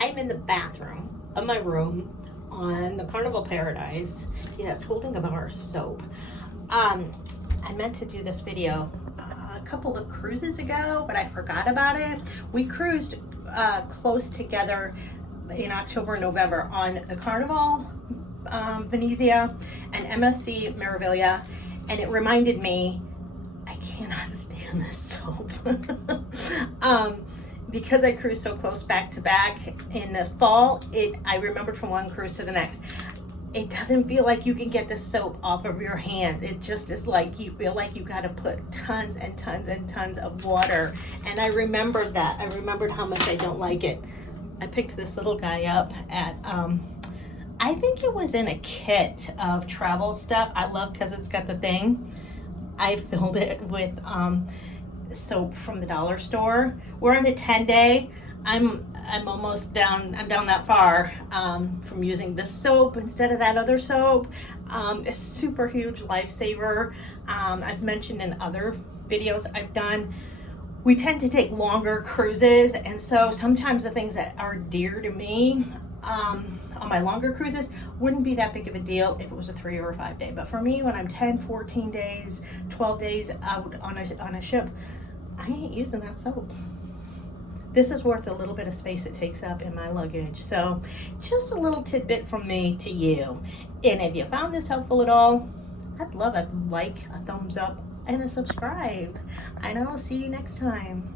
I'm in the bathroom of my room on the Carnival Paradise. Yes, holding a bar of soap. I meant to do this video a couple of cruises ago, but I forgot about it. We cruised close together in October and November on the Carnival Venezia and MSC Meraviglia, and it reminded me I cannot stand this soap. Because I cruised so close back to back in the fall, I remembered from one cruise to the next. It doesn't feel like you can get the soap off of your hands. It just is like you feel like you got to put tons and tons and tons of water. And I remembered that. I remembered how much I don't like it. I picked this little guy up at, I think it was in a kit of travel stuff. I love because it's got the thing. I filled it with soap from the dollar store. We're on a 10-day. I'm almost down. I'm down that far from using this soap instead of that other soap. A super huge lifesaver. I've mentioned in other videos I've done, we tend to take longer cruises, and so sometimes the things that are dear to me on my longer cruises wouldn't be that big of a deal if it was a 3 or a 5 day. But for me, when I'm 10, 14 days, 12 days out on a ship, I ain't using that soap. This is worth a little bit of space it takes up in my luggage. So just a little tidbit from me to you. And if you found this helpful at all, I'd love a like, a thumbs up, and a subscribe. And I'll see you next time.